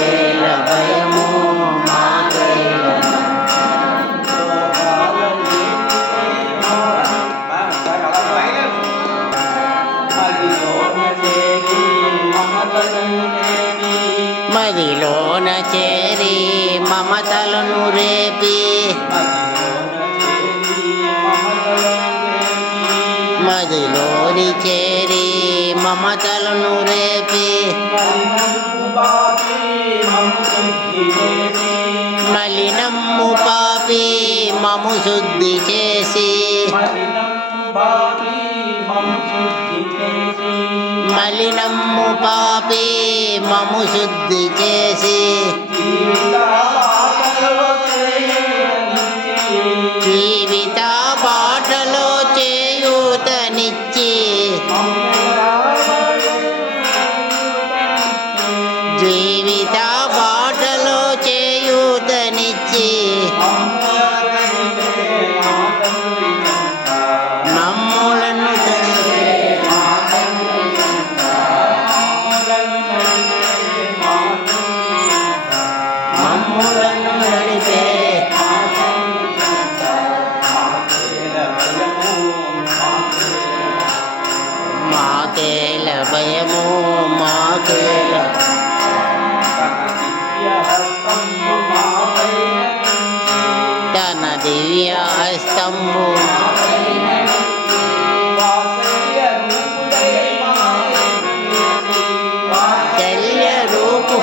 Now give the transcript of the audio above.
మాకేల భయము మాకేల మదిలోన చేరి మమతలను రేపి మదిలోని చేరి మమతలను రేపి మలినమ్ము పాపి మము శుద్ధి చేసి మలినమ్ము పాపి మము శుద్ధి చేసి జీవిత బాటలో చేయూతనిచ్చి జీవిత బాటలో చేయూతనిచ్చి మమ్ములను మమ్ములను నడిపే మాకేల భయము మాకేల తన దివ్య హస్తంబు శల్య రూపు